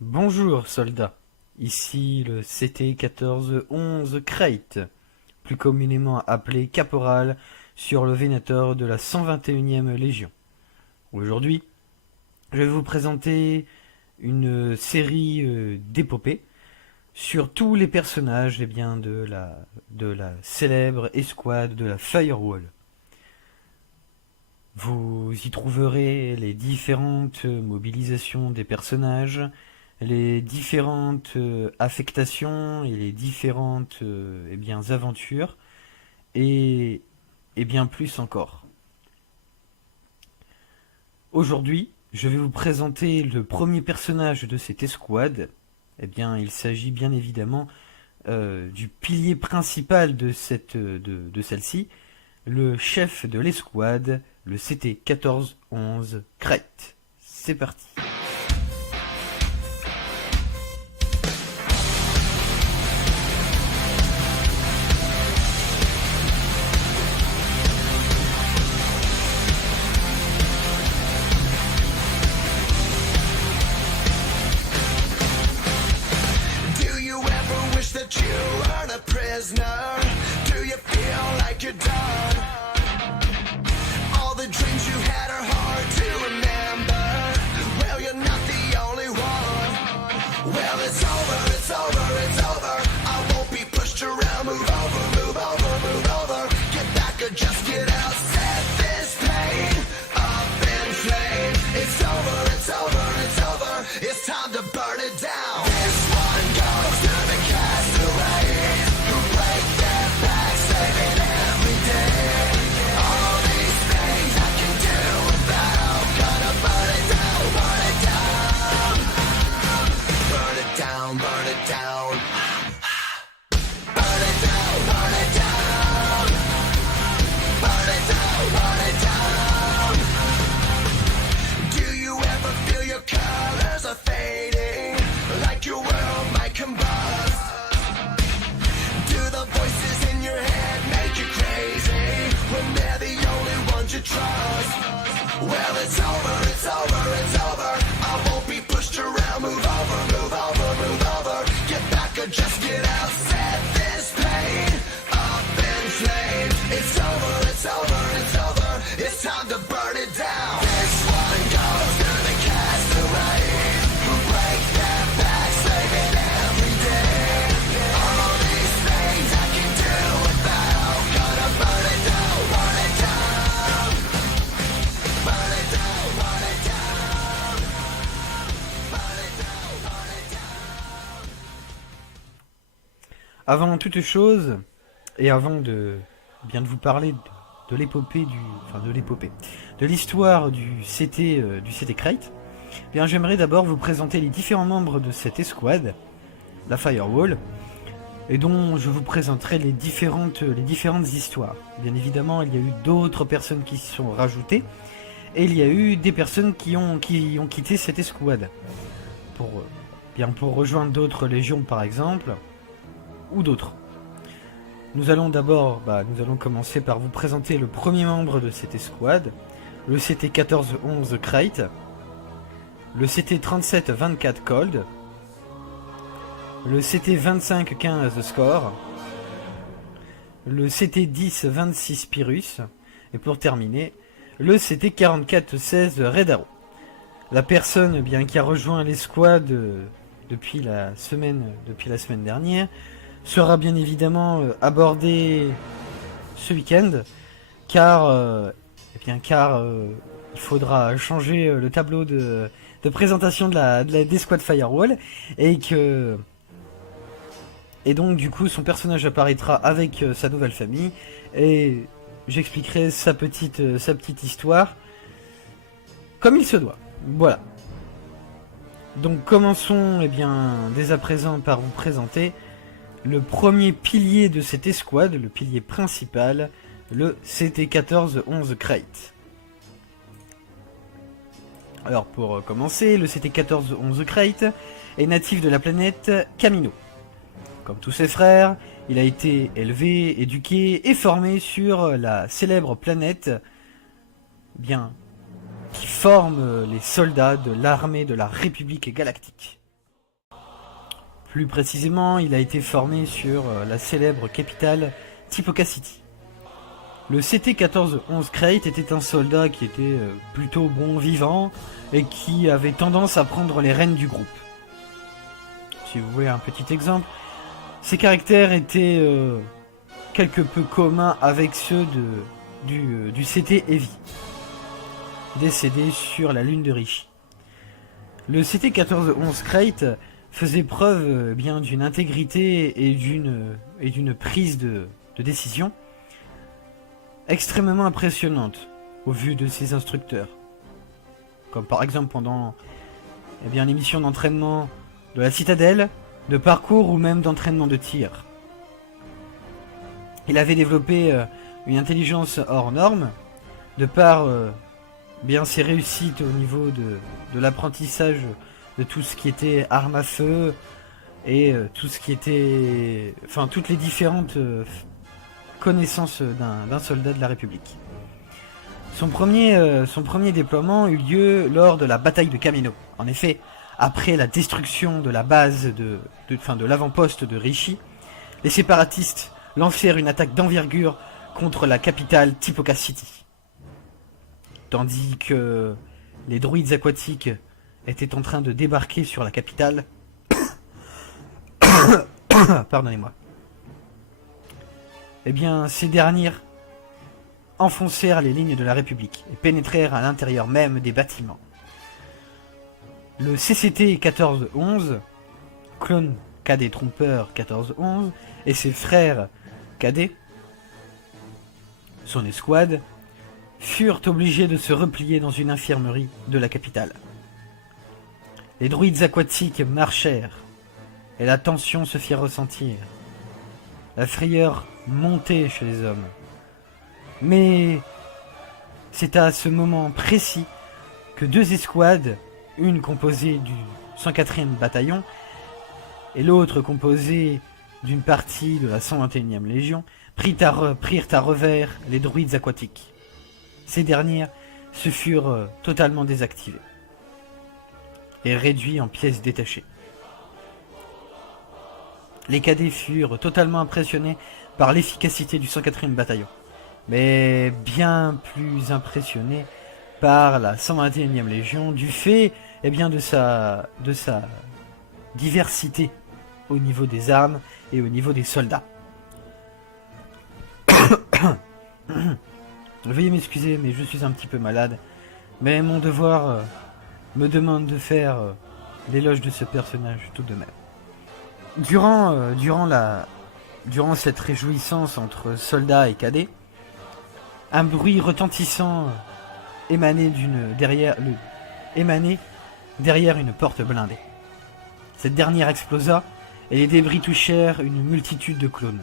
Bonjour soldats, ici le CT-1411 Crate, plus communément appelé Caporal sur le Venator de la 121e Légion. Aujourd'hui, je vais vous présenter une série d'épopées sur tous les personnages de la célèbre escouade de la Firewall. Vous y trouverez les différentes mobilisations des personnages, les différentes affectations et les différentes aventures, et bien plus encore. Aujourd'hui, je vais vous présenter le premier personnage de cette escouade. Il s'agit bien évidemment du pilier principal de celle-ci, le chef de l'escouade, le CT-1411 Crate. C'est parti. Do you feel like you're done? All the dreams you had are hard to remember. Well, you're not the only one. Well, it's over, it's over, it's over. I won't be pushed around. Move over, move over, move over. Get back or just get out. Set this pain up in flame. It's over, it's over, it's over. It's time to burn it down. This one goes to the castaway. Trust. Well, it's over, it's over, it's over. I won't be pushed around. Move over, move over, move over. Get back or just get out. Set this pain up in flame. It's over, it's over, it's over. It's time to burn it down. This one goes to the castaway who break their backs, saving every day. All these things I can do without. Gonna burn it down, burn it down. Avant toute chose, et avant de vous parler de l'épopée de l'histoire du CT Crate, j'aimerais d'abord vous présenter les différents membres de cette escouade, la Firewall, et dont je vous présenterai les différentes histoires. Bien évidemment, il y a eu d'autres personnes qui s'y sont rajoutées, et il y a eu des personnes qui ont quitté cette escouade pour rejoindre d'autres légions par exemple, ou d'autres. Nous allons commencer par vous présenter le premier membre de cette escouade, le CT-1411 Crate, le CT-3724 Cold, le CT-2515 Score, le CT-1026 Pyrrhus, et pour terminer, le CT-4416 Red Arrow. La personne qui a rejoint l'escouade depuis la semaine dernière sera bien évidemment abordée ce week-end, car il faudra changer le tableau de présentation des squads Firewall, et donc du coup son personnage apparaîtra avec sa nouvelle famille, et j'expliquerai sa petite histoire comme il se doit. Voilà. Donc commençons dès à présent par vous présenter le premier pilier de cette escouade, le pilier principal, le CT-1411 Crate. Alors pour commencer, le CT-1411 Crate est natif de la planète Camino. Comme tous ses frères, Il a été élevé, éduqué et formé sur la célèbre planète bien qui forme les soldats de l'armée de la République galactique. Plus précisément, il a été formé sur la célèbre capitale Tipoca City. Le CT-1411 Crate était un soldat qui était plutôt bon vivant et qui avait tendance à prendre les rênes du groupe. Si vous voulez un petit exemple, ses caractères étaient quelque peu communs avec ceux du CT Heavy, décédé sur la lune de Rishi. Le CT-1411 Crate faisait preuve bien d'une intégrité et d'une prise de décision extrêmement impressionnante au vu de ses instructeurs. Comme par exemple pendant les missions d'entraînement de la citadelle, de parcours ou même d'entraînement de tir. Il avait développé une intelligence hors norme de par bien ses réussites au niveau de l'apprentissage de tout ce qui était armes à feu et tout ce qui était, enfin toutes les différentes connaissances d'un soldat de la République. Son premier déploiement eut lieu lors de la bataille de Kamino. En effet, après la destruction de la base de l'avant-poste de Rishi, les séparatistes lancèrent une attaque d'envergure contre la capitale Tipoca City. Tandis que les droïdes aquatiques étaient en train de débarquer sur la capitale, pardonnez-moi, eh bien, ces dernières enfoncèrent les lignes de la République et pénétrèrent à l'intérieur même des bâtiments. Le CCT-1411, clone cadet Trooper 1411, et ses frères cadets, son escouade, furent obligés de se replier dans une infirmerie de la capitale. Les droïdes aquatiques marchèrent, et la tension se fit ressentir. La frayeur montait chez les hommes. Mais c'est à ce moment précis que deux escouades, une composée du 104e bataillon et l'autre composée d'une partie de la 121e Légion, prirent à revers les droïdes aquatiques. Ces dernières se furent totalement désactivées et réduits en pièces détachées. Les cadets furent totalement impressionnés par l'efficacité du 104e bataillon, mais bien plus impressionnés par la 121e Légion du fait de sa diversité au niveau des armes et au niveau des soldats. Veuillez m'excuser, mais je suis un petit peu malade, mais mon devoir me demande de faire l'éloge de ce personnage tout de même. Durant cette réjouissance entre soldats et cadets, un bruit retentissant émanait derrière une porte blindée. Cette dernière explosa et les débris touchèrent une multitude de clones.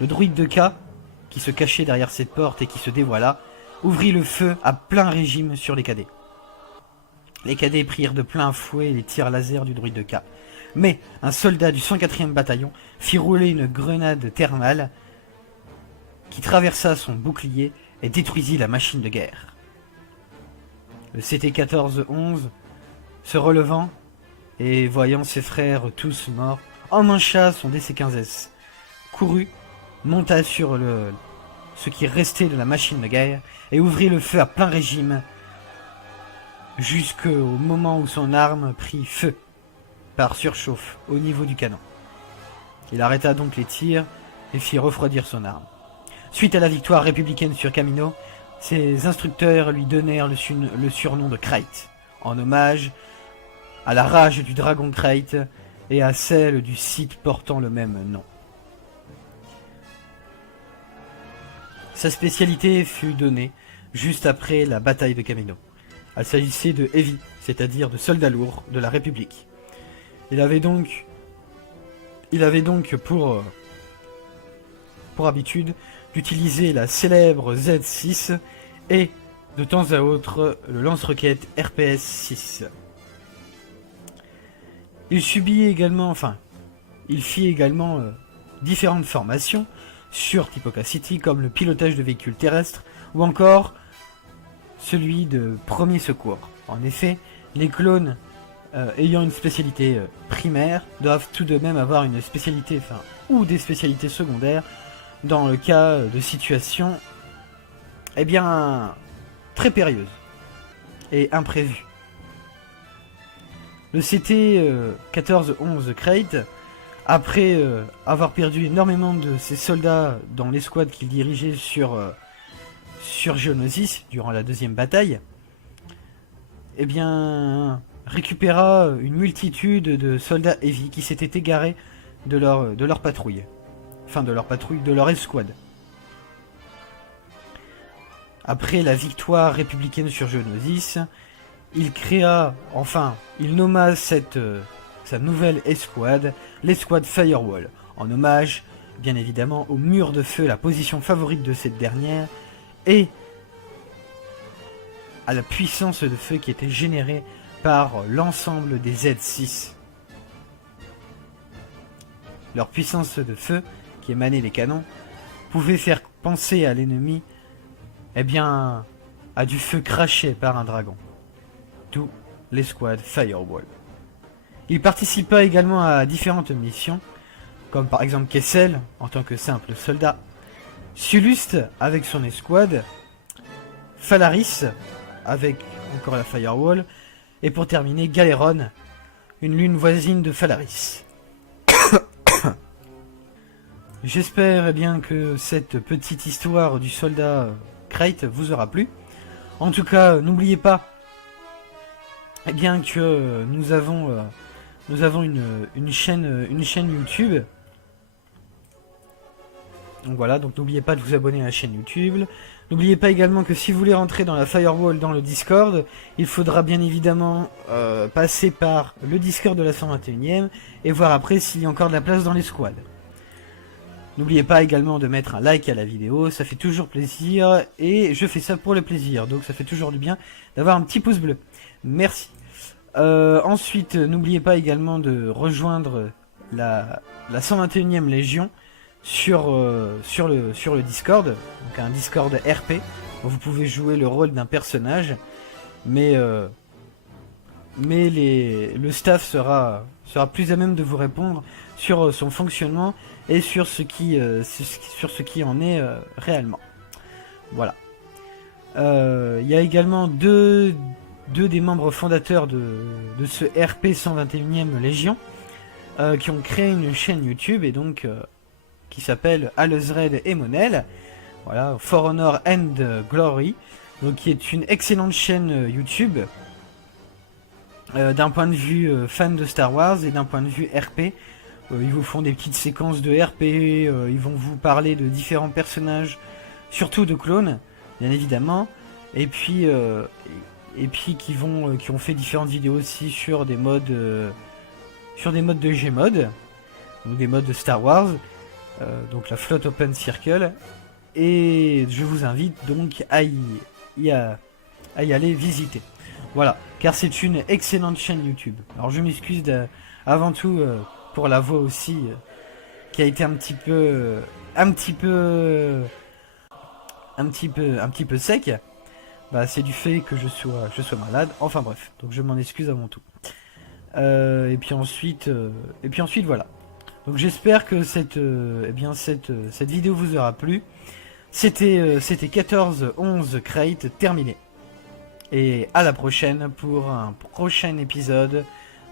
Le droïde de K, qui se cachait derrière cette porte et qui se dévoila, ouvrit le feu à plein régime sur les cadets. Les cadets prirent de plein fouet les tirs laser du droïde de K. Mais un soldat du 104e bataillon fit rouler une grenade thermale qui traversa son bouclier et détruisit la machine de guerre. Le CT-1411, se relevant et voyant ses frères tous morts, emmancha son DC-15S, courut, monta sur ce qui restait de la machine de guerre et ouvrit le feu à plein régime jusqu'au moment où son arme prit feu par surchauffe au niveau du canon. Il arrêta donc les tirs et fit refroidir son arme. Suite à la victoire républicaine sur Kamino, ses instructeurs lui donnèrent le surnom de Crate, en hommage à la rage du dragon Crate et à celle du site portant le même nom. Sa spécialité fut donnée juste après la bataille de Kamino. Il s'agissait de Heavy, c'est-à-dire de soldats lourds de la République. Il avait donc pour habitude d'utiliser la célèbre Z6 et de temps à autre le lance-roquette RPS-6. Il fit également différentes formations sur Tipoca City, comme le pilotage de véhicules terrestres ou encore celui de premier secours. En effet, les clones ayant une spécialité primaire doivent tout de même avoir une spécialité, ou des spécialités secondaires dans le cas de situations très périlleuses et imprévues. Le CT 1411 Crate, après avoir perdu énormément de ses soldats dans l'escouade qu'il dirigeait sur Geonosis durant la deuxième bataille, récupéra une multitude de soldats heavy qui s'étaient égarés de leur patrouille. De leur escouade. Après la victoire républicaine sur Geonosis, il nomma sa nouvelle escouade, l'escouade Firewall, en hommage, bien évidemment, au mur de feu, la position favorite de cette dernière, et à la puissance de feu qui était générée par l'ensemble des Z6. Leur puissance de feu, qui émanait des canons, pouvait faire penser à l'ennemi, à du feu craché par un dragon. D'où l'escouade Firewall. Il participa également à différentes missions, comme par exemple Kessel en tant que simple soldat, Sulust avec son escouade, Phalaris avec encore la Firewall, et pour terminer Galéron, une lune voisine de Phalaris. J'espère que cette petite histoire du soldat Crate vous aura plu. En tout cas, n'oubliez pas que nous avons une chaîne YouTube. Donc voilà, donc n'oubliez pas de vous abonner à la chaîne YouTube. N'oubliez pas également que si vous voulez rentrer dans la Firewall dans le Discord, il faudra bien évidemment passer par le Discord de la 121e et voir après s'il y a encore de la place dans les squads. N'oubliez pas également de mettre un like à la vidéo, ça fait toujours plaisir, et je fais ça pour le plaisir, donc ça fait toujours du bien d'avoir un petit pouce bleu. Merci. Ensuite, n'oubliez pas également de rejoindre la 121e Légion sur le Discord, donc un Discord RP, où vous pouvez jouer le rôle d'un personnage, mais le staff sera plus à même de vous répondre sur son fonctionnement et sur ce qui en est réellement. Voilà. Il y a également deux des membres fondateurs de ce RP 121e Légion qui ont créé une chaîne YouTube et donc qui s'appelle Alezred et Monel. Voilà, For Honor and Glory, donc qui est une excellente chaîne YouTube d'un point de vue fan de Star Wars et d'un point de vue RP. Ils vous font des petites séquences de RP, ils vont vous parler de différents personnages, surtout de clones, bien évidemment, et puis qui ont fait différentes vidéos aussi sur des modes de Gmod, ou des modes de Star Wars, donc la flotte Open Circle, et je vous invite donc à y aller visiter. Voilà, car c'est une excellente chaîne YouTube. Alors je m'excuse avant tout pour la voix aussi qui a été un petit peu sec. C'est du fait que je sois malade. Enfin bref, donc je m'en excuse avant tout. Et puis ensuite voilà. Donc j'espère que cette vidéo vous aura plu. C'était 14-11 Crate terminé. Et à la prochaine pour un prochain épisode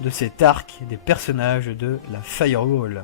de cet arc des personnages de la Firewall.